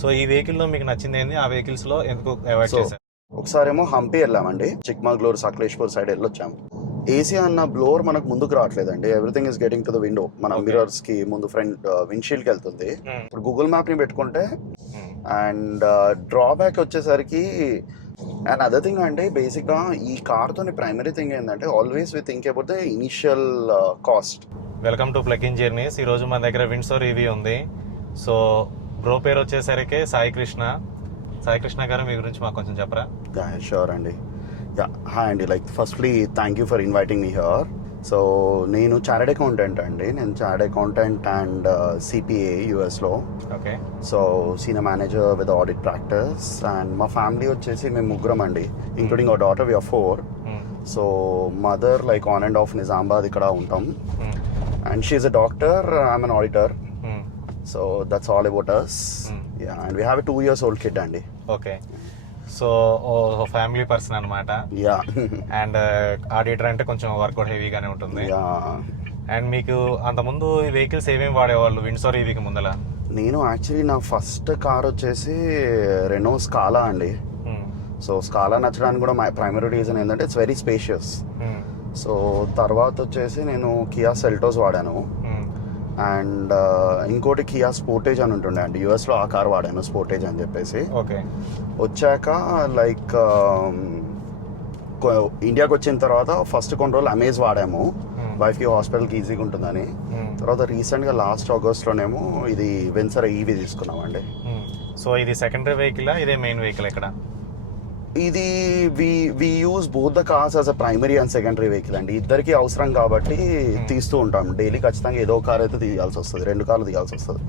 So ఈ vehicle లో మీకు నచ్చింది ఏంది? ఆ వెహికల్స్ లో ఎందుకు అవాయిడ్ చేశారు? ఒకసారేమో హంపి వెళ్ళామండి, చిక్మగళూరు సకలేశ్పూర్ సైడ్ వెళ్ళొచ్చాము. ఏసీ అన్న బ్లోర్ మనకు ముందుకు రావట్లేదండి. Everything is getting to the window, మన మిరర్స్ కి ముందు ఫ్రంట్ విండ్షీల్డ్ కి వెళ్తుంది. ఇప్పుడు గూగుల్ మ్యాప్ ని పెట్టుకుంటే అండ్ డ్రాబ్యాక్ వచ్చేసరికి అండ్ అదర్ థింగ్ అంటే బేసిక్ గా ఈ కార్ తోని ప్రైమరీ థింగ్ ఏంటంటే always we think about the initial cost. Welcome to Plug In Journeys. ఈ రోజు మన దగ్గర విండ్సోర్ ఈవీ ఉంది. సో బ్రో పేరు వచ్చేసరికి సాయి కృష్ణ. సాయి కృష్ణ గారు, మీ గురించి మాకు కొంచెం చెప్పరా? షూర్ అండి. హాయ్ అండి, like firstly thank you for inviting me here. So నేను చార్టెడ్ అకౌంటెంట్ అండి. నేను చార్టెడ్ అకౌంటెంట్ అండ్ సిపిఏ యుఎస్లో. Okay. So senior manager with audit practice. And మా ఫ్యామిలీ వచ్చేసి మేము ముగ్గురం అండి, including our daughter. We are 4. So mother like on and off Nizamabad ఇక్కడ ఉంటాం. And she is a doctor, I'm an auditor. So that's all about us. And we have a 2 years old kid అండి. Okay. So family person అనమాట. Yeah. And auditor అంటే కొంచెం work కూడా హెవీగానే ఉంటుంది. And మీకు అంతకుముందు ఈ వెహికల్స్ ఏమేమి వాడేవాళ్ళు విండ్సోర్ ఈవీకి ముందల? నేను యాక్చువల్లీ నా ఫస్ట్ కార్ వచ్చేసి రెనో స్కాలా అండి. సో స్కాలా నచ్చడానికి కూడా మా ప్రైమరీ రీజన్ ఏంటంటే ఇట్స్ వెరీ స్పేషియస్. సో తర్వాత వచ్చేసి నేను కియా సెల్టోస్ వాడాను. అండ్ ఇంకోటి కియా స్పోర్టేజ్ అని ఉంటుండే అండి, యూఎస్లో ఆ కార్ వాడాను, స్పోర్టేజ్ అని చెప్పేసి. ఓకే. వచ్చాక లైక్ ఇండియాకి వచ్చిన తర్వాత ఫస్ట్ కొన్ని రోజులు అమేజ్ వాడాము, వైఫ్కి హాస్పిటల్కి ఈజీగా ఉంటుందని. తర్వాత రీసెంట్గా లాస్ట్ ఆగస్ట్లోనేమో ఇది వెన్సర్ ఈవీ తీసుకున్నామండి. సో ఇది సెకండరీ వెహికల్, ఇదే మెయిన్ వెహికల్ ఇక్కడ? ఇది we use both the cars as a primary and secondary vehicle అండి. ఇద్దరికి అవసరం కాబట్టి తీస్తూ ఉంటాం. డైలీ ఖచ్చితంగా ఏదో కార్ అయితే తీయాల్సి వస్తుంది, 2 కార్లు తీయాల్సి వస్తుంది.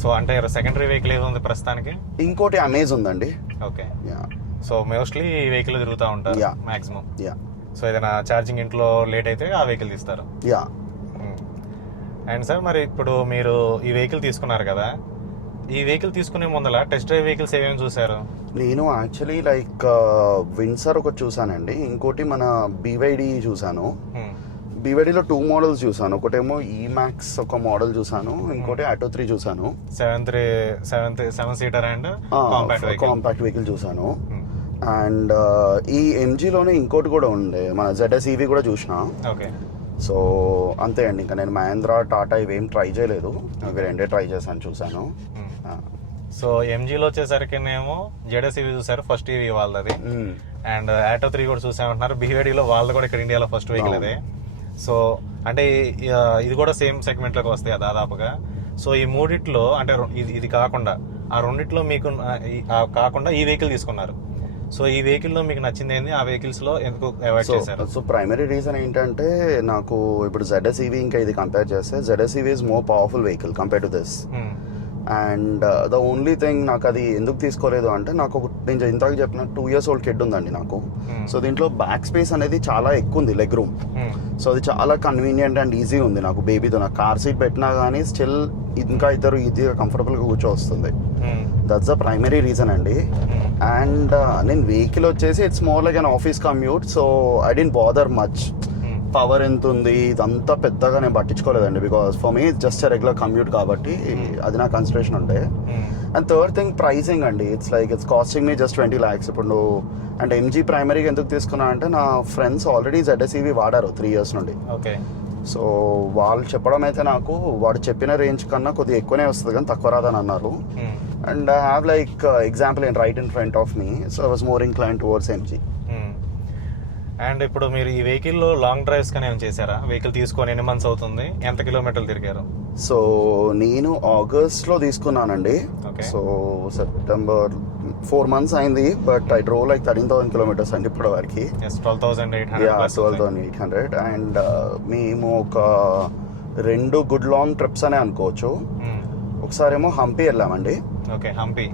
సో అంటే సెకండరీ వెహికల్ ఏది ఉంది ప్రస్తుతానికి? ఇంకోటి అమేజ్ ఉందండి. ఓకే. సో మోస్ట్లీ ఈ వెహికల్ తిరుగుతూ ఉంటారు మాక్సిమం. సో ఏదైనా ఛార్జింగ్ ఇంట్లో లేట్ అయితే ఆ వెహికల్ తీస్తారు. అండ్ సార్, మరి ఇప్పుడు మీరు ఈ వెహికల్ తీసుకున్నారు కదా, ఈ వెహికల్ తీసుకునే ముందల టెస్ట్ డ్రైవ్ వెహికల్స్ ఏమేమి చూసారు? నేను యాక్చువల్లీ లైక్ విన్సర్ ఒకటి చూసానండి, ఇంకోటి మన బీవైడి చూసాను. బీవైడిలో 2 మోడల్స్ చూసాను. ఒకటేమో ఈమాక్స్ ఒక మోడల్ చూసాను, ఇంకోటి ఆటో 3 చూసాను. 7 సీటర్ అండ్ కాంపాక్ట్ వెహికల్ చూసాను. అండ్ ఈ ఎంజీలోనే ఇంకోటి కూడా ఉండే, మన ZS EV కూడా చూసిన. ఓకే. సో అంతే అండి, ఇంకా నేను మహేంద్ర, టాటా ఇవేం ట్రై చేయలేదు, అవి రెండే ట్రై చేశాను, చూసాను. సో ఎంజీలో వచ్చేసరికి ఏమో ZS EV చూసారు, ఫస్ట్ ఈవీ వాళ్ళది. అండ్ ఆటో 3 కూడా చూసామంటున్నారు. బీవైడీలో వాళ్ళది కూడా ఇక్కడ ఇండియాలో ఫస్ట్ వెహికల్ అదే. సో అంటే ఇది కూడా సేమ్ సెగ్మెంట్ లోకి వస్తాయి దాదాపుగా. సో ఈ మూడిట్లో అంటే ఇది కాకుండా ఆ రెండిట్లో మీకు కాకుండా ఈ వెహికల్ తీసుకున్నారు. సో ఈ వెహికల్ లో మీకు నచ్చింది ఏంది? ఆ వెహికల్స్ లో ఎందుకు అవాయిడ్ చేశారు? సో ప్రైమరీ రీజన్ ఏంటంటే నాకు ఇప్పుడు ZS EV ఇంకా ఇది కంపేర్ చేస్తే ZS EV is more powerful vehicle compare to this. And the only thing నాకు అది ఎందుకు తీసుకోలేదు అంటే, నాకు నేను ఇంతకు చెప్పిన 2 years old కిడ్ ఉందండి నాకు. సో దీంట్లో బ్యాక్ స్పేస్ అనేది చాలా ఎక్కువ ఉంది, లెగ్ రూమ్. సో అది చాలా కన్వీనియంట్ అండ్ ఈజీ ఉంది నాకు. బేబీతో నాకు కార్ సీట్ పెట్టినా కానీ స్టిల్ ఇంకా ఇద్దరు ఈజీగా కంఫర్టబుల్గా కూర్చోవస్తుంది. దట్స్ ద ప్రైమరీ రీజన్ అండి. అండ్ నేను వెహికల్ వచ్చేసి it's more like an office commute. So I don't bother much power ఎంత ఉంది ఇదంతా పెద్దగా నేను పట్టించుకోలేదండి, because for me just regular commute కాబట్టి అది నా కన్సిడరేషన్ ఉండే. అండ్ థర్డ్ థింగ్ ప్రైసింగ్ అండి. It's costing me just 20 lakhs ఇప్పుడు. అండ్ ఎంజీ ప్రైమరీగా ఎందుకు తీసుకున్నా అంటే, నా ఫ్రెండ్స్ ఆల్రెడీ ZS EV వాడారు 3 years నుండి. ఓకే. సో వాళ్ళు చెప్పడం అయితే నాకు వాడు చెప్పిన రేంజ్ కన్నా కొద్దిగా ఎక్కువనే వస్తుంది కానీ తక్కువ రాదని అన్నారు. And I have like example right in front of me, so I was more incline towards MG. And ఇప్పుడు మీరు ఈ వెహికల్ లో లాంగ్ డ్రైవ్స్ కానీ ఏమైనా చేశారా? వెహికల్ తీసుకొని ఎన్ని మంత్స్ అవుతుంది, ఎంత కిలోమీటర్లు తిరిగారు? సో నేను ఆగస్ట్ లో తీసుకున్నానండి. సో సెప్టెంబర్ 4 months అయింది, but I drove like 13,000 kilometers అండి ఇప్పటి వరకు. 12,800. అండ్ మేము ఒక 2 గుడ్ లాంగ్ ట్రిప్స్ అనే అనుకోవచ్చు. ఒకసారేమో హంపి వెళ్ళామండి. ఓకే. హంపి.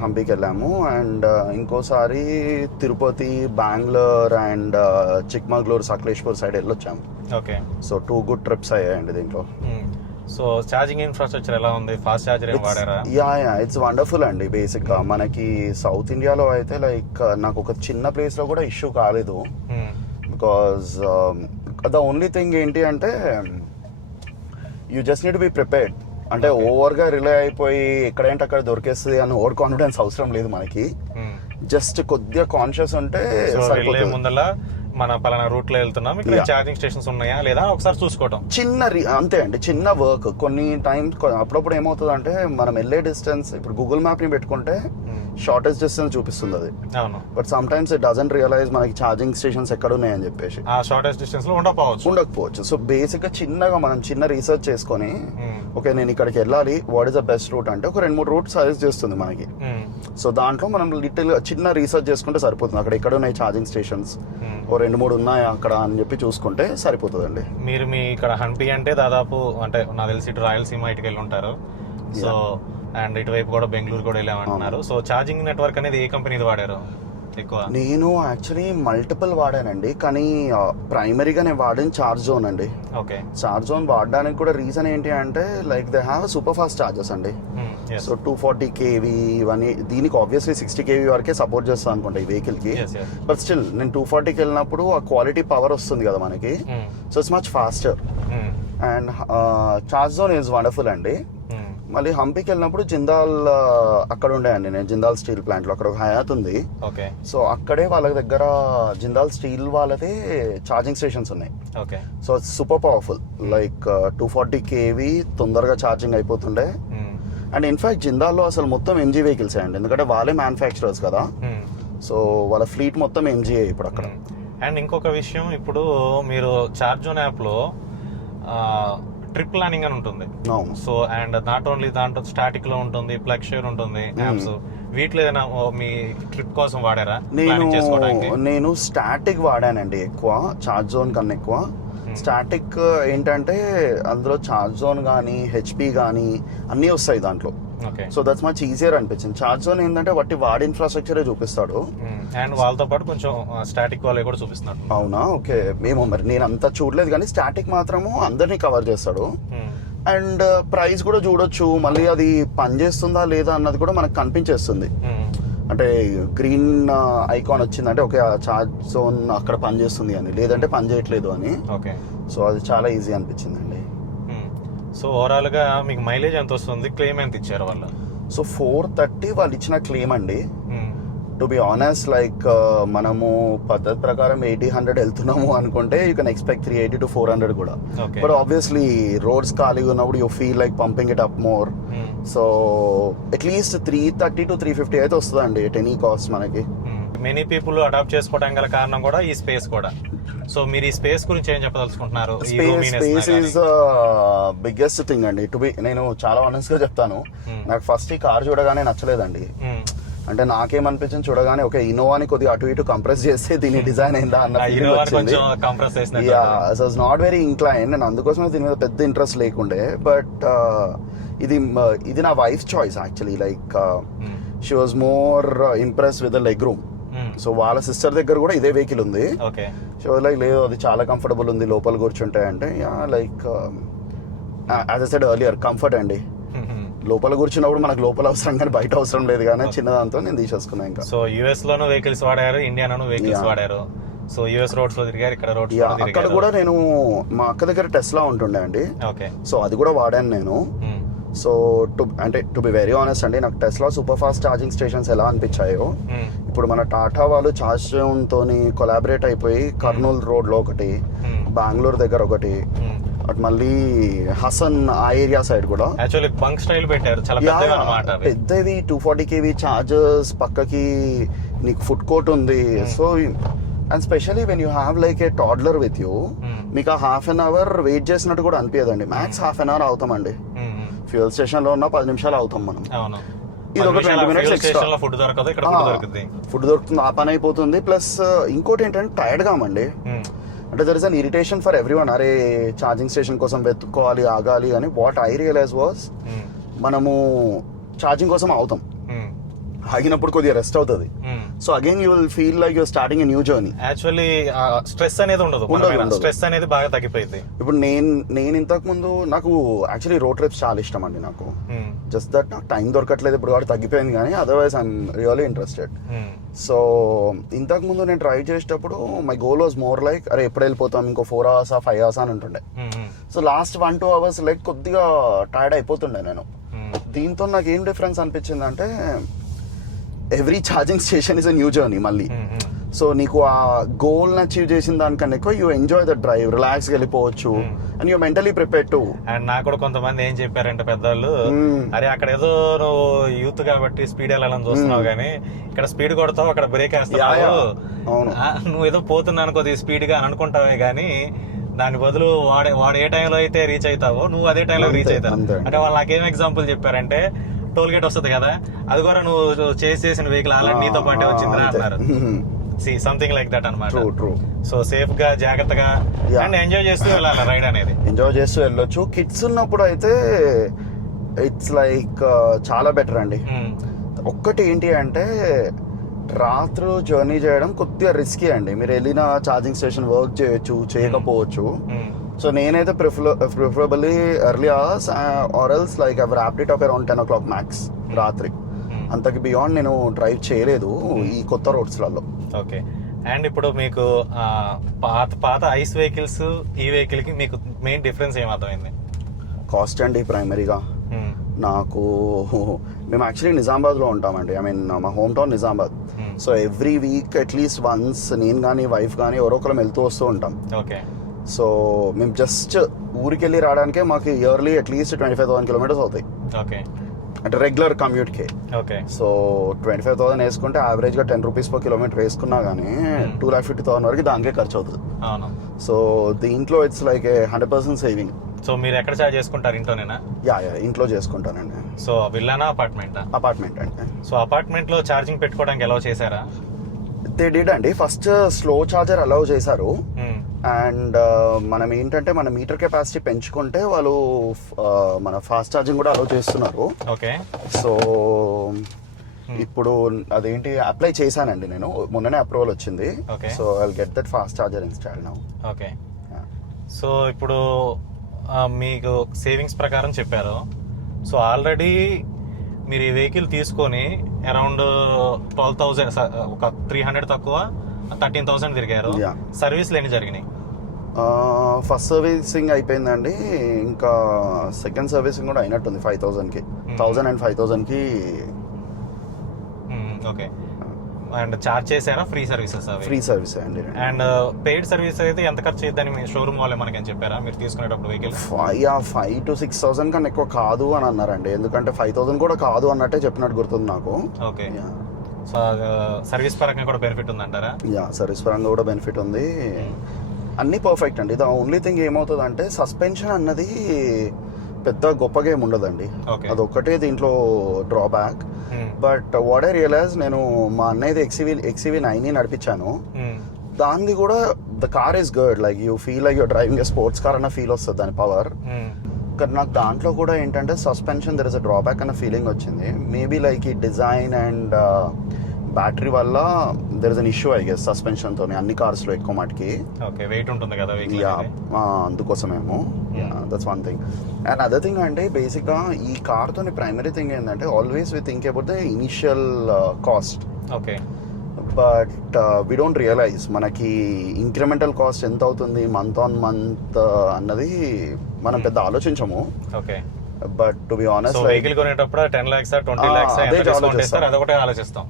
హంపీకి వెళ్ళాము. అండ్ ఇంకోసారి తిరుపతి, బెంగళూరు అండ్ చిక్మగళూరు సకలేశ్పూర్ సైడ్ వెళ్ళొచ్చాము. ఓకే. సో 2 good trips అయ్యాయండి దీంట్లో. సో ఛార్జింగ్ ఇన్ఫ్రాస్ట్రక్చర్ ఎలా ఉంది? ఫాస్ట్ ఛార్జర్ ఏం వాడారా? ఇట్స్ వండర్ఫుల్ అండి. బేసిక్ గా మనకి సౌత్ ఇండియాలో అయితే లైక్ నాకు ఒక చిన్న ప్లేస్ లో కూడా ఇష్యూ కాలేదు. బికాజ్ ద ఓన్లీ థింగ్ ఏంటి అంటే, you just need to be prepared. అంటే ఓవర్గా రిలే అయిపోయి ఎక్కడైతే అక్కడ దొరికేస్తుంది అని ఓవర్ కాన్ఫిడెన్స్ అవసరం లేదు మనకి. జస్ట్ కొద్దిగా కాన్షియస్ ఉంటే సరిపోతుంది. ముందల మన పలానా రూట్ లో వెళ్తున్నాం, ఇక్కడ ఛార్జింగ్ స్టేషన్స్ ఉన్నాయా లేదా ఒకసారి చూసుకోవటం. అంతే అండి, చిన్న వర్క్. కొన్ని టైమ్స్ అప్పుడప్పుడు ఏమవుతుంది అంటే మనం వెళ్ళే డిస్టెన్స్ ఇప్పుడు గూగుల్ మ్యాప్ ని పెట్టుకుంటే షార్టెస్ట్ డిస్టెన్స్ చూపిస్తుంది అది. అవును. But sometimes it doesn't realise మనకి ఛార్జింగ్ స్టేషన్స్ ఎక్కడ ఉన్నాయని చెప్పేసి. ఆ షార్టెస్ట్ డిస్టెన్స్ లో ఉండకపోవచ్చు. సో బేసిక్ గా చిన్నగా మనం చిన్న రీసెర్చ్ చేసుకొని ఓకే నేను ఇక్కడికి వెళ్ళాలి, what is the best route అంటే ఒక 2-3 రూట్ సజెస్ట్ చేస్తుంది మనకి. సో దాంట్లో మనం లిటిల్ చిన్న రీసెర్చ్ చేసుకుంటే సరిపోతుంది. అక్కడ ఎక్కడ ఉన్నాయి ఛార్జింగ్ స్టేషన్స్, ఓ 2-3 ఉన్నాయా అక్కడ అని చెప్పి చూసుకుంటే సరిపోతుందండి. మీరు మీ ఇక్కడ హంపి అంటే దాదాపు అంటే నాకు తెలిసి ఇటు రాయలసీమ ఇటుకి వెళ్ళి ఉంటారు. సో అండ్ ఇటువైపు కూడా బెంగళూరు కూడా వెళ్ళామంటున్నారు. సో ఛార్జింగ్ నెట్వర్క్ అనేది ఏ కంపెనీది వాడారు ఎక్కువ? నేను యాక్చువల్లీ మల్టిపుల్ వాడానండి, కానీ ప్రైమరీగా నేను వాడిన చార్జ్ జోన్ అండి. ఓకే. చార్జ్ జోన్ వాడడానికి కూడా రీజన్ ఏంటి అంటే like they have super fast charges అండి. సో 240 kV ఇవన్నీ దీనికి ఆబ్వియస్లీ 60 kV వరకే సపోర్ట్ చేస్తాను అనుకుంటా ఈ వెహికల్ కి. బట్ స్టిల్ నేను 240కి వెళ్ళినప్పుడు ఆ క్వాలిటీ పవర్ వస్తుంది కదా మనకి. So it's much faster and Charge Zone is wonderful అండి. మళ్ళీ హంపీకి వెళ్ళినప్పుడు జిందాల్ అక్కడ ఉండే నేను జిందాల్ స్టీల్ ప్లాంట్ లో అక్కడ ఒక హయాత్ ఉంది. సో అక్కడే వాళ్ళ దగ్గర జిందాల్ స్టీల్ వాళ్ళదే ఛార్జింగ్ స్టేషన్స్ ఉన్నాయి. So super powerful, like 240 kV తొందరగా ఛార్జింగ్ అయిపోతుండే. అండ్ ఇన్ఫాక్ట్ జిందాల్లో అసలు మొత్తం ఎంజీ వెహికల్స్ అండి, ఎందుకంటే వాళ్ళే మ్యానుఫ్యాక్చరర్స్ కదా. సో వాళ్ళ ఫ్లీట్ మొత్తం ఎంజీఏ ఇప్పుడు అక్కడ. అండ్ ఇంకొక విషయం, ఇప్పుడు మీరు చార్జోన్ యాప్ లో ట్రిప్ ప్లానింగ్ అని ఉంటుంది. సో అండ్ నాట్ ఓన్లీ దాంట్లో స్టాటిక్ లో ఉంటుంది, ప్లగ్ షేర్ ఉంటుంది యాప్స్. వీటిలో ఏదైనా మీ ట్రిప్ కోసం వాడారా? నేను స్టాటిక్ వాడానండి ఎక్కువ, చార్జ్ జోన్ కన్నా ఎక్కువ. స్టాటిక్ ఏంటంటే అందులో చార్జ్ జోన్ కానీ హెచ్పి కానీ అన్నీ వస్తాయి దాంట్లో. సో దట్స్ మచ్ ఈజియర్ అనిపించింది. చార్జ్ జోన్ ఏంటంటే వాడి ఇన్ఫ్రాస్ట్రక్చరే చూపిస్తాడు అండ్ వాళ్ళతో పాటు కొంచెం స్టాటిక్ వాళ్ళే కూడా చూపిస్తున్నాడు. అవునా? ఓకే. మరి నేను అంతా చూడలేదు, కానీ స్టాటిక్ మాత్రము అందరినీ కవర్ చేస్తాడు. అండ్ ప్రైస్ కూడా చూడొచ్చు, మళ్ళీ అది పనిచేస్తుందా లేదా అన్నది కూడా మనకు కనిపించేస్తుంది. అంటే గ్రీన్ ఐకాన్ వచ్చిందంటే ఓకే చార్జ్ జోన్ అక్కడ పనిచేస్తుంది అని, లేదంటే పని చేయట్లేదు అని. సో అది చాలా ఈజీ అనిపించింది అండి. సో ఓవరాల్ గా మీకు మైలేజ్ ఎంత వస్తుంది, క్లెయిమ్ ఎంత ఇచ్చారు వాళ్ళు? సో 430 వాళ్ళు ఇచ్చిన క్లెయిమ్ అండి. టు బి ఆనెస్ట్ లైక్ మనము పద్ధతి ప్రకారం 80-100 వెళ్తున్నాము అనుకుంటే యూ కెన్ ఎక్స్పెక్ట్ 380 to 400 కూడా. బట్ ఆబ్వియస్లీ రోడ్స్ ఖాళీగా ఉన్నప్పుడు you feel like pumping it up more. So at least 330 to 350 అయితే వస్తుందండి ఎట్ ఎనీ కాస్ట్ మనకి. మెనీ పీపుల్ అడాప్ట్ చేసుకోవడానికి గల కారణం కూడా ఈ స్పేస్ కూడా. సో మీరు ఈ స్పేస్ గురించి ఏం చెప్పదలుచుకుంటున్నారు? స్పేస్ ఈజ్ బిగ్గెస్ట్ థింగ్ అండి. టు బి నేను చాలా ఆనెస్ట్ గా చెప్తాను, నాకు ఫస్ట్ ఈ కార్ చూడగానే నచ్చలేదండి. అంటే నాకేమనిపించింది చూడగానే ఓకే ఇన్నోవాని కొద్దిగా అటు ఇటు కంప్రెస్ చేస్తే దీని డిజైన్ అయిందా అన్న ఫీలింగ్ వచ్చింది. So it's not very incline, నేను అందుకోసమే దీని మీద పెద్ద ఇంట్రెస్ట్ లేకుండే. బట్ ఇది నా wife choice actually. Like she was more impress with the leg room. So వాళ్ళ సిస్టర్ దగ్గర కూడా ఇదే వెహికల్ ఉంది. సో లైక్ లేదు అది చాలా కంఫర్టబుల్ ఉంది లోపల కూర్చుంటే అంటే like as I said earlier comfort అండి. లోపల కూర్చున్నప్పుడు మనకు లోపల అవసరం కానీ బయట అవసరం లేదు, కానీ చిన్నదాంతో నేను తీసేసుకున్నాను. ఇంకా సో యుఎస్ లోనూ వెహికల్స్ వాడారు, ఇండియాలోనూ వెహికల్స్ వాడారు. సో యుఎస్ రోడ్స్ లో తిరిగారు, ఇక్కడ రోడ్స్ అక్కడ కూడా నేను మా అక్క దగ్గర టెస్లా ఉంటుండే అండి. సో అది కూడా వాడాను నేను. So to be very honest అండి, నాకు Tesla super fast charging stations ఎలా అనిపించాయో, ఇప్పుడు మన టాటా వాళ్ళు ఛార్జ్ జోన్ తోని కొలాబరేట్ అయిపోయి కర్నూలు రోడ్ లో ఒకటి, బెంగళూరు దగ్గర ఒకటి, అటు మళ్ళీ హసన్ ఆ ఏరియా సైడ్ కూడా యాక్చువల్లీ బంక్ స్టైల్ పెట్టారు, చాలా పెద్దది 240 kV చార్జర్స్, పక్కకి నీకు ఫుడ్ కోర్ట్ ఉంది. So and specially when you have like a toddler with you, మీకు ఆ హాఫ్ అన్ అవర్ వెయిట్ చేసినట్టు కూడా అనిపించదండి. మ్యాక్స్ హాఫ్ అన్ అవర్ అవుతామండి. ఫ్యూయల్ స్టేషన్ లో ఉన్న 10 నిమిషాలు అవుతాం మనం. ఇది ఒక 20 minutes ఎక్స్ట్రా. ఫుడ్ దొరుకుతుంది, ఆ పని అయిపోతుంది. ప్లస్ ఇంకోటి ఏంటంటే టైర్డ్ కామండి. అంటే there is an irritation for everyone, అరే ఛార్జింగ్ స్టేషన్ కోసం వెతుక్కోవాలి ఆగాలి అని. వాట్ ఐ రియలైజ్ వాజ్ మనము ఛార్జింగ్ కోసం అవుతాం, ఆగినప్పుడు కొద్దిగా రెస్ట్ అవుతుంది. So again you will feel like you're starting a new journey. Actually stress అనేది ఉండదు, స్ట్రెస్ అనేది బాగా తగ్గిపోయింది. ఇప్పుడు నేను ఇంతకు ముందు నాకు యాక్చువల్లీ రోడ్ ట్రిప్స్ చాలా ఇష్టం అండి. నాకు జస్ట్ దట్ నాకు టైం దొరకట్లేదు ఇప్పుడు కాబట్టి తగ్గిపోయింది, కానీ otherwise I'm really interested. So ఇంతకు ముందు నేను డ్రైవ్ చేసేటప్పుడు my goal was more like అరే ఎప్పుడు వెళ్ళిపోతాం, ఇంకో 4 hours 5 hours అని ఉంటుండే. సో లాస్ట్ 1-2 అవర్స్ లైక్ కొద్దిగా టైర్డ్ అయిపోతుండే నేను. దీంతో నాకు ఏం డిఫరెన్స్ అనిపించింది అంటే every charging station is a new journey మళ్ళీ. సో నీకు ఆ గోల్ని అచీవ్ చేసిన దానికన్నా ఎక్కువ యూ ఎంజాయ్ ద డ్రైవ్, రిలాక్స్గా వెళ్ళిపోవచ్చు and you mentally prepared to. And నాకు కూడా కొంతమంది ఏం చెప్పారంటే పెద్దవాళ్ళు, అరే అక్కడ ఏదో నువ్వు యూత్ కాబట్టి స్పీడ్ వెళ్ళాలని చూస్తున్నావు కానీ ఇక్కడ స్పీడ్ కొడతావు, అక్కడ బ్రేక్ వేస్తావు, నువ్వు ఏదో పోతున్నా అనుకోది స్పీడ్ గా అని అనుకుంటావే కానీ దాని బదులు వాడు ఏ టైంలో అయితే రీచ్ అవుతావో నువ్వు అదే టైంలో రీచ్ అవుతావు. అంటే వాళ్ళు నాకేం ఎగ్జాంపుల్ చెప్పారంటే, టోల్ గేట్ వస్తుంది కదా, అది కూడా నువ్వు చేసిన వెహికల్ ఆల్రెడీ నీతో పాటే వచ్చిందిరా అన్నారు. సంథింగ్ లైక్ దట్ అనమాట. సో సేఫ్ గా జాగ్రత్తగా అండ్ ఎంజాయ్ చేస్తూ వెళ్ళాలి రైడ్ అనేది. ఎంజాయ్ చేస్తూ వెళ్ళొచ్చు. కిడ్స్ ఉన్నప్పుడు అయితే ఇట్స్ లైక్ చాలా బెటర్ అండి. ఒక్కటి ఏంటి అంటే రాత్రి జర్నీ చేయడం కొద్దిగా రిస్కీ అండి. మీరు వెళ్ళిన ఛార్జింగ్ స్టేషన్ వర్క్ చేయొచ్చు, చేయకపోవచ్చు. సో నేనైతే preferably early hours or else like I wrapped it up around 10 o'clock max రాత్రి. అంతకి బియాండ్ నేను డ్రైవ్ చేయలేదు ఈ కొత్త రోడ్స్లలో. ఓకే. అండ్ ఇప్పుడు మీకు పాత ఐస్ వెహికల్స్ ఈ వెహికల్ కి మీకు మెయిన్ డిఫరెన్స్ ఏమర్థమైంది? కాస్ట్ అండి ప్రైమరీగా. నాకు మేము యాక్చువల్లీ నిజామాబాద్లో ఉంటామండి. ఐ మీన్ మా home town Nizamabad. So every week at least once నేను కానీ వైఫ్ కానీ ఎవరో ఒకరు వెళ్తూ వస్తూ ఉంటాం. ఓకే. సో మేము జస్ట్ ఊరికి వెళ్ళి రావడానికే మాకు ఇయర్లీ అట్లీస్ట్ 25,000 kilometers అవుతాయి. ఓకే. అంటే రెగ్యులర్ కమ్యూట్కి. ఓకే. సో 25,000 వేసుకుంటే యావరేజ్గా 10 rupees per kilometer వేసుకున్నా కానీ 2,50,000 వరకు దానికే ఖర్చు అవుతుంది. సో దీంట్లో ఇట్స్ లైక్ 100% సేవింగ్. సో మీరు ఎక్కడ చార్జ్ చేసుకుంటారు? ఇంట్లోనేనా? యా ఇంట్లో చేసుకుంటానండి. సో విల్లానా అపార్ట్మెంటా? అపార్ట్మెంట్ అండి. సో అపార్ట్మెంట్ లో ఛార్జింగ్ పెట్టుకోవడానికి అలౌ చేశారా? దే డిడ్ అండి. ఫస్ట్ స్లో చార్జర్ అలౌ చేశారు. అండ్ మనం ఏంటంటే మన మీటర్ కెపాసిటీ పెంచుకుంటే వాళ్ళు మన ఫాస్ట్ ఛార్జింగ్ కూడా అలౌ చేస్తున్నారు. ఓకే. సో ఇప్పుడు అదేంటి అప్లై చేశానండి నేను, మొన్ననే అప్రూవల్ వచ్చింది. So I will get that fast charger install now. Okay. So ఇప్పుడు మీకు సేవింగ్స్ ప్రకారం చెప్పారు. సో ఆల్రెడీ మీరు ఈ వెహికల్ తీసుకొని అరౌండ్ 12,000, ఒక 300 తక్కువ 13,000 తిరిగారు. సర్వీస్లు ఎన్ని జరిగినాయి? ఫస్ట్ సర్వీసింగ్ అయిపోయిందండి. ఇంకా సెకండ్ సర్వీసింగ్ కూడా అయినట్టుంది 5,000కి. 1,000 and 5,000కి. ఓకే. అండ్ చార్జ్ చేశారా? Free services? ఫ్రీ సర్వీస్ అండి. అండ్ పెయిడ్ సర్వీస్ అయితే ఎంత ఖర్చు అయ్యిందని మీ షోరూమ్ వాళ్ళే మనకి అని చెప్పారా మీరు తీసుకునేటప్పుడు వెహికల్? 5,000 to 6,000 కన్నా ఎక్కువ కాదు అని అన్నారండి. ఎందుకంటే 5,000 కూడా కాదు అన్నట్టే చెప్పినట్టు గుర్తుంది నాకు. ఓకే. సో సర్వీస్ పరంగా కూడా బెనిఫిట్ ఉందంటారా? యా సర్వీస్ పరంగా కూడా బెనిఫిట్ ఉంది. అన్నీ పర్ఫెక్ట్ అండి. ద ఓన్లీ థింగ్ ఏమవుతుంది అంటే సస్పెన్షన్ అన్నది పెద్ద గొప్పగా ఏమి ఉండదండి. అదొక్కటే దీంట్లో drawback. But what I realise, నేను మా అన్నయ్యది XCV 9 నడిపించాను. దాన్ని కూడా the car is good. Like you feel like you're driving a sports car అన్న ఫీల్ వస్తుంది దాని పవర్. కానీ నాకు దాంట్లో కూడా ఏంటంటే suspension there is a drawback అన్న ఫీలింగ్ వచ్చింది. మేబీ లైక్ ఈ డిజైన్ అండ్ బ్యాటరీ వల్ల there is an issue I guess suspension తోని అన్ని కార్స్ లో ఎక్కువ మటుకి. వెయిట్ ఉంటుంది కదా అందుకోసమేమో. That's one thing. And other thing అంటే బేసిక్ గా ఈ కార్ తోని ప్రైమరీ థింగ్ ఏంటంటే always we think about the initial cost. Okay. But we don't realise మనకి ఇంక్రిమెంటల్ కాస్ట్ ఎంత అవుతుంది మంత్ ఆన్ మంత్ అన్నది మనం పెద్ద ఆలోచించము. Okay. But to be honest vehicle కొనేటప్పుడు 10 lakhs 20 lakhs అదొకటే ఆలోచిస్తాం.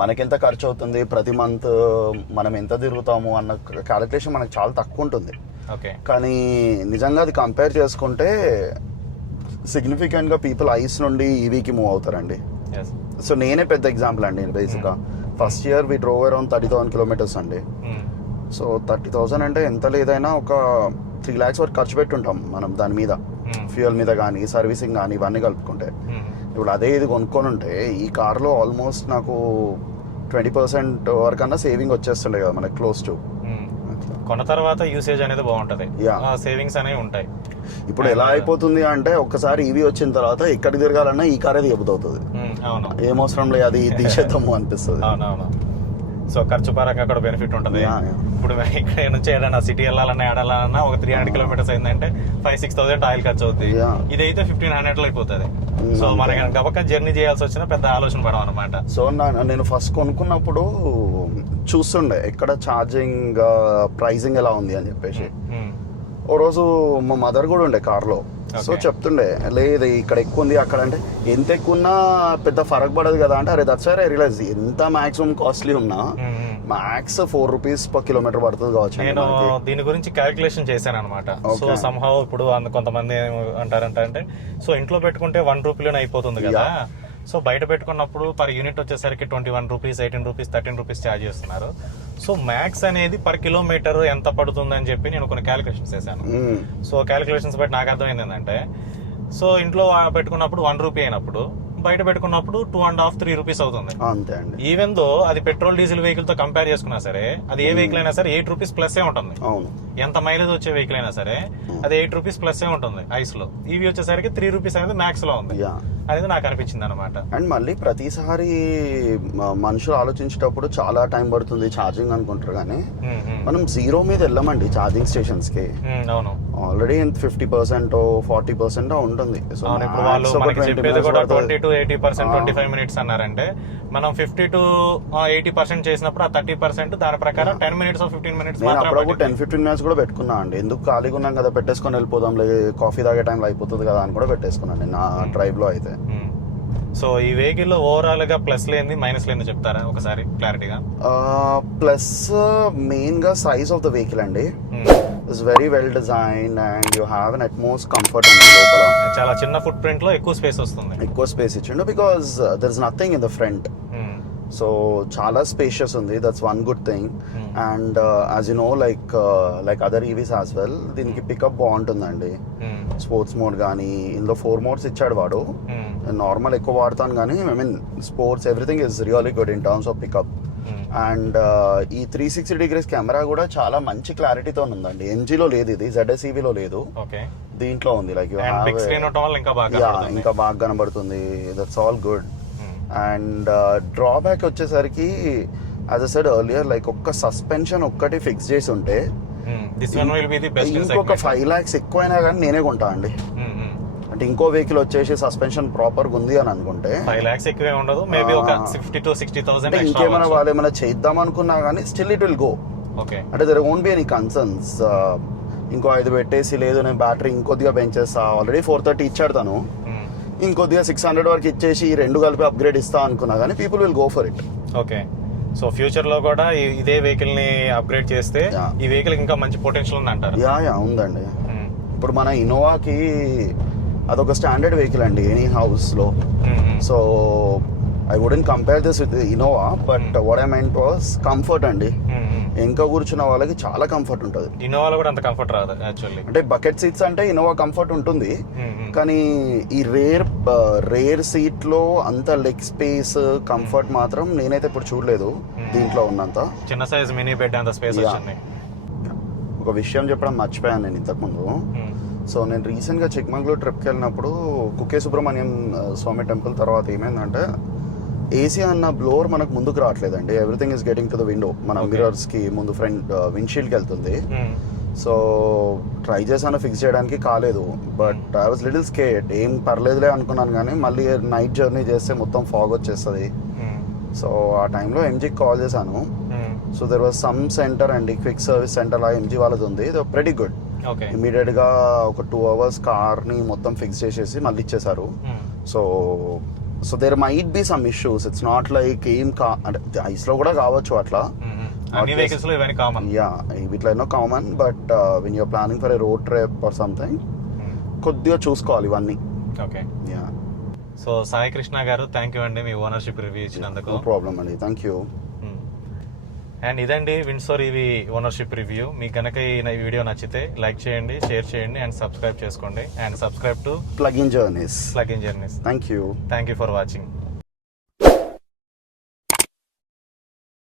మనకెంత ఖర్చు అవుతుంది ప్రతి మంత్, మనం ఎంత తిరుగుతాము అన్న క్యాలిక్యులేషన్ మనకు చాలా తక్కువ ఉంటుంది. కానీ నిజంగా అది కంపేర్ చేసుకుంటే సిగ్నిఫికెంట్ గా పీపుల్ ఐస్ నుండి ఈవీకి మూవ్ అవుతారండి. సో నేనే పెద్ద ఎగ్జాంపుల్ అండి. బేసిక్ గా ఫస్ట్ ఇయర్ వి డ్రోవ్ అరౌండ్ 30,000 kilometers అండి. సో 30,000 అంటే ఎంత లేదైనా ఒక 3 lakhs వరకు ఖర్చు పెట్టుంటాం మనం దాని మీద, ఫ్యూయల్ మీద కానీ సర్వీసింగ్ కానీ ఇవన్నీ కలుపుకుంటే. ఇప్పుడు అదే ఇది కొనుక్కొని ఉంటే ఈ కార్లో ఆల్మోస్ట్ నాకు 20% వరకన్నా సేవింగ్ వచ్చేస్తుండే కదా మనకి క్లోజ్ టు. కొన్న తర్వాత యూసేజ్ అనేది బాగుంటది, సేవింగ్స్ అనేవి ఉంటాయి. ఇప్పుడు ఎలా అయిపోతుంది అంటే ఒక్కసారి ఈవీ వచ్చిన తర్వాత ఎక్కడ తిరగాలన్నా ఈ కారే దిగబోతుంది. ఏమవసరం లేదు అది తీసేద్దాము అనిపిస్తుంది. సో ఖర్చు పరంగా కూడా బెనిఫిట్ ఉంటుంది. ఇప్పుడు ఇక్కడ నుంచి ఏదైనా సిటీ వెళ్ళాలన్నా ఏడాలన్నా ఒక 300 kilometers అయిందంటే 5,000-6,000 ఆయిల్ ఖర్చు అవుతుంది. ఇదైతే 1,500 అయిపోతుంది. సో మనకి గబక్క జర్నీ చేయాల్సి వచ్చిన పెద్ద ఆలోచన పడడం అనమాట. సో నేను ఫస్ట్ కొనుక్కున్నప్పుడు చూస్తుండే ఎక్కడ ఛార్జింగ్ ప్రైజింగ్ ఎలా ఉంది అని చెప్పేసి. ఓ రోజు మా మదర్ కూడా ఉండే కార్లో. సో చెప్తుండే లేదు ఇక్కడ ఎక్కువ ఉంది అక్కడ అంటే ఎంత ఎక్కువ ఉన్నా పెద్ద ఫరక్ పడదు కదా అంటే అరే దట్స్ ఐ రియలైజ్ ఎంత మాక్సిమం కాస్ట్లీ ఉన్నా మ్యాక్స్ 4 రూపీస్ per కిలోమీటర్ పడుతుంది కావచ్చు. నేను దీని గురించి క్యాలిక్యులేషన్ చేశాను అనమాట. సో సంహౌ ఇప్పుడు కొంతమంది అంటారంటే సో ఇంట్లో పెట్టుకుంటే 1 రూపీలోనే అయిపోతుంది కదా, సో బయట పెట్టుకున్నప్పుడు పర్ యూనిట్ వచ్చేసరికి 21 రూపీస్ 18 రూపీస్ 13 రూపీస్ ఛార్జ్ చేస్తున్నారు. సో మ్యాక్స్ అనేది పర్ కిలోమీటర్ ఎంత పడుతుంది అని చెప్పి నేను కొన్ని క్యాలిక్యులేషన్స్ చేశాను. సో క్యాలిక్యులేషన్స్ బట్టి నాకు అర్థమైంది ఏంటంటే సో ఇంట్లో పెట్టుకున్నప్పుడు 1 రూపీ అయినప్పుడు బయట పెట్టుకున్నప్పుడు 2.5-3 రూపీస్ అవుతుంది. అంతే అండి. ఈవెన్ దో అది పెట్రోల్ డీజిల్ వెహికల్ తో కంపేర్ చేసుకున్నా సరే అది ఏ వెహికల్ అయినా సరే 8 రూపీస్ ప్లస్ ఏ ఉంటుంది. అవును, ఎంత మైలేజ్ వచ్చే వెహికల్ అయినా సరే అది 8 రూపీస్ ప్లస్ ఏ ఉంటుంది ఐస్ లో. ఈవీ వచ్చేసరికి 3 రూపీస్ అనేది మ్యాక్స్ లో ఉంది. అనేది నాకు అనిపించింది అనమాట. అండ్ మళ్ళీ ప్రతిసారి మనుషులు ఆలోచించేటప్పుడు చాలా టైం పడుతుంది ఛార్జింగ్ అనుకుంటారు, కానీ మనం 0 మీద వెళ్ళమండి ఛార్జింగ్ స్టేషన్స్ కి. అవును, ఆల్రెడీ 50% 40% ఉంటుంది. సో ఇప్పుడు వాళ్ళు మనకి చెప్పేది కూడా 20 to 80% 25 మినిట్స్ అన్నారంటే మనం 50 to 80% చేసినప్పుడు ఆ 30% దాని ప్రకారం 10 మినిట్స్ 15 మినిట్స్ మాత్రమే. 10-15 మినిట్స్ కూడా పెట్టుకున్నా అండి, ఎందుకు ఖాళీగా ఉన్నాం కదా పెట్టేసుకొని వెళ్ళిపోదాం, లేదు కాఫీ తాగే టైంలో అయిపోతుంది కదా అని కూడా పెట్టేసుకున్నాను నా డ్రైవ్ లో అయితే. సో ఈ వెహికల్ లో ఓవరాల్ గా ప్లస్ లేని మైనస్ లేని చెప్తారా ఒకసారి క్లారిటీగా? ప్లస్ మెయిన్ గా సైజ్ ఆఫ్ ద వెహికల్ అండి. It's very well designed and you have an utmost comfort అండి. లోపల చాలా చిన్న ఫుట్ ప్రింట్ లో ఎక్కువ స్పేస్ వస్తుంది. ఎక్కువ స్పేస్ ఇచ్చిండు because there is nothing in the front. So చాలా స్పేషియస్ ఉంది, that's one good thing. And as you know like other EVs as well దీనికి పికప్ బాగుంటుందండి. స్పోర్ట్స్ మోడ్ కానీ ఇందులో 4 మోడ్స్ ఇచ్చాడు వాడు. నార్మల్ ఎక్కువ వాడతాను కానీ I mean sports everything is really good in terms of pickup. And ఈ 360 degrees కెమెరా కూడా చాలా మంచి క్లారిటీతో ఉందండి. ఎంజీలో లేదు, ఇది ZSEV లో లేదు, దీంట్లో ఉంది. లైక్ ఇంకా బాగా కనబడుతుంది. That's all good. And drawback వచ్చేసరికి as I said earlier like ఒక్క సస్పెన్షన్ ఒక్కటి ఫిక్స్ చేసి ఉంటే ఇంకొక 5 lakhs ఎక్కువైనా కానీ నేనే కొంటా అండి. అంటే ఇంకో వెహికల్ వచ్చేసి సస్పెన్షన్ ప్రాపర్ ఉంది అని అనుకుంటే 5 lakhs ఎక్కువే ఉండదు, మేబీ ఒక 50 to 60,000 ఇంకేమైనా వాళ్ళు ఏమైనా చేద్దాం అనుకున్నా కానీ స్టిల్ ఇట్ విల్ గో. అంటే there won't be any concerns. ఇంకో 5 పెట్టేసి లేదు నేను బ్యాటరీ ఇంకొద్దిగా పెంచేస్తా, ఆల్రెడీ 430 ఇచ్చాడు తను, ఇంకొద్దిగా 600 వరకు ఇచ్చేసి 2 కలిపి అప్గ్రేడ్ ఇస్తా అనుకున్నా కానీ people will go for it. Okay, so future లో కూడా ఇదే వెహికల్ ని అప్గ్రేడ్ చేస్తే ఈ వెహికల్ ఇంకా మంచి పొటెన్షియల్ ఉంది అంటారు. యా ఉందండి. ఇప్పుడు మన ఇన్నోవాకి అదొక స్టాండర్డ్ వెహికల్ అండి ఎనీ హౌస్ లో. So I wouldn't compare this with Innova, but what I meant was comfort అండి. ఇంకా కూర్చున్న వాళ్ళకి చాలా కంఫర్ట్ ఉంటుంది. ఇన్నోవాలో కూడా అంత కంఫర్ట్ రాదు యాక్చువల్లీ. అంటే బకెట్ సీట్స్ అంటే ఇన్నోవా కంఫర్ట్ ఉంటుంది, కానీ ఈ రేర్ సీట్ లో అంత లెగ్ స్పేస్ కంఫర్ట్ మాత్రం నేనైతే ఇప్పుడు చూడలేదు దీంట్లో ఉన్నంత. చిన్న సైజ్ మినీ బెడ్ అంత స్పేస్ వచ్చింది. ఒక విషయం చెప్పడం మర్చిపోయాను నేను ఇంతకుముందు. సో నేను రీసెంట్గా చిక్మంగళూరు ట్రిప్కి వెళ్ళినప్పుడు కుకే సుబ్రహ్మణ్యం స్వామి టెంపుల్ తర్వాత ఏమైందంటే ఏసీ అన్న బ్లోర్ మనకు ముందుకు రావట్లేదండి. Everything is getting to the window, మన మిరర్స్ కి ముందు ఫ్రంట్ విండ్షీల్డ్కి వెళ్తుంది. సో ట్రై చేశాను ఫిక్స్ చేయడానికి, కాలేదు. But I was little scared, ఏం పర్లేదులే అనుకున్నాను కానీ మళ్ళీ నైట్ జర్నీ చేస్తే మొత్తం ఫాగ్ వచ్చేస్తుంది. సో ఆ టైంలో ఎంజీకి కాల్ చేశాను. So there was some centre అండి, క్విక్ సర్వీస్ సెంటర్ లా ఎంజీ వాళ్ళది ఉంది, ఇది ప్రెటీ గుడ్. ఇమీడియట్ గా ఒక 2 hours కార్ ని మొత్తం ఫిక్స్ చేసేసి మళ్ళీ ఇచ్చేసారు. So there might be some issues, it's not like అంటే ఐస్ లో కూడా కావచ్చు అట్లా. వీటిలో ఎన్నో common, but when you're planning for a road trip or something కొద్దిగా చూసుకోవాలి ఇవన్నీ. సో సాయి కృష్ణ గారు, థ్యాంక్ యూ అండి మీ ఓనర్షిప్ రివ్యూ ఇచ్చినందుకు. నో ప్రాబ్లం అండి, థ్యాంక్ యూ. అండ్ ఇదండి విండ్సోర్ ఈవీ ఓనర్షిప్ రివ్యూ. మీకు కనుక ఈ వీడియో నచ్చితే లైక్ చేయండి, షేర్ చేయండి అండ్ సబ్స్క్రైబ్ చేసుకోండి. And subscribe to Plug In journeys. Thank you thank you for watching.